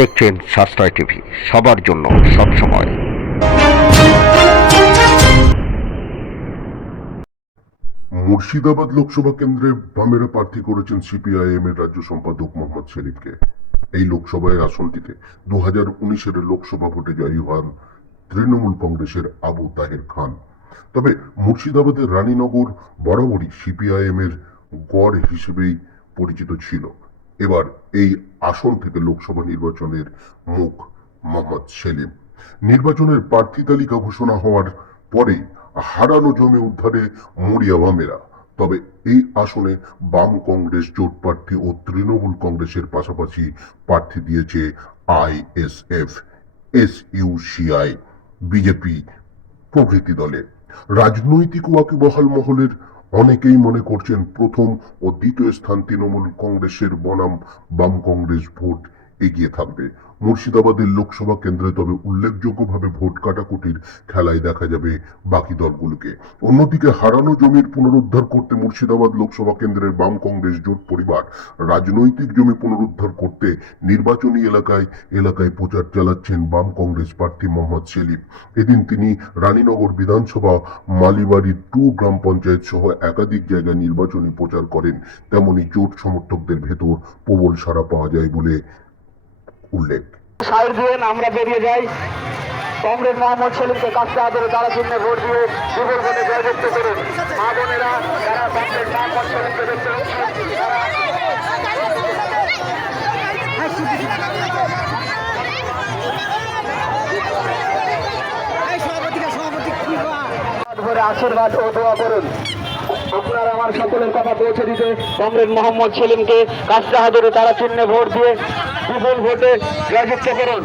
দেখছেন সাশ্রয় টিভি, সবার জন্য সবসময়। মুর্শিদাবাদ লোকসভা কেন্দ্রে বামেরা প্রার্থী করেছেন সিপিআইএম এর রাজ্য সম্পাদক মোহাম্মদ সেলিমকে। এই লোকসভায় আসনটিতে 2019-এর লোকসভা ভোটে জয়ী হন তৃণমূল কংগ্রেসের আবু তাহের খান। তবে মুর্শিদাবাদের রানীনগর বরাবরই সিপিআইএম এর গড় হিসেবেই পরিচিত ছিল। এবার এই আসন থেকে লোকসভা নির্বাচনের মুখ মোহাম্মদ সেলিম। নির্বাচনের প্রার্থী তালিকা ঘোষণা হওয়ার পরেই হারানো জমি উদ্ধারে মরিয়া বামেরা। তবে এই আসনে বাম কংগ্রেস জোট প্রার্থী ও তৃণমূল কংগ্রেসের পাশাপাশি প্রার্থী দিয়েছে আইএসএফ, এসইউসিআই, বিজেপি প্রভৃতি দলে। রাজনৈতিক ওয়াকিবহাল মহলের অনেকেই মনে করছেন প্রথম ও দ্বিতীয় স্থান তৃণমূল কংগ্রেসের বনাম বাম কংগ্রেস ভোট এগিয়ে থাকবে মুর্শিদাবাদের লোকসভা কেন্দ্রে। তবে উল্লেখযোগ্যভাবে ভোট কাটাকুটির খেলায় দেখা যাবে বাকি দলগুলোকে। অন্যদিকে হারানো জমির পুনরুদ্ধার করতে মুর্শিদাবাদ লোকসভা কেন্দ্রের বাম কংগ্রেস জোট পরিবার রাজনৈতিক জমি পুনরুদ্ধার করতে নির্বাচনী এলাকায় এলাকায় প্রচার চালাচ্ছেন বাম কংগ্রেস প্রার্থী মোহাম্মদ সেলিম। এদিন তিনি রানীনগর বিধানসভা, মালিবাড়ি 2 গ্রাম পঞ্চায়েত সহ একাধিক জায়গায় নির্বাচনী প্রচার করেন। তেমনি জোট সমর্থকদের ভেতর প্রবল সাড়া পাওয়া যায় বলে উল্লেখ। সাইড দিয়ে আমরা বেরিয়ে যাই। কংগ্রেস মোহাম্মদ সেলিমকে কাছে আদরে তারা চিহ্ন ভোট দিয়ে বিপুল ভোটে জয়যুক্ত করুন। মা বোনেরা যারা কংগ্রেস মোহাম্মদ সেলিমকে দেখতে ধরে আশীর্বাদ ও দোয়া করুন। আপনারা আমার সকলের কথা পৌঁছে দিতে কংগ্রেস মোহাম্মদ সেলিমকে কাছে আদরে তারা চিহ্নে ভোট দিয়ে বিপুল ভোটে জয়যুক্ত করুন।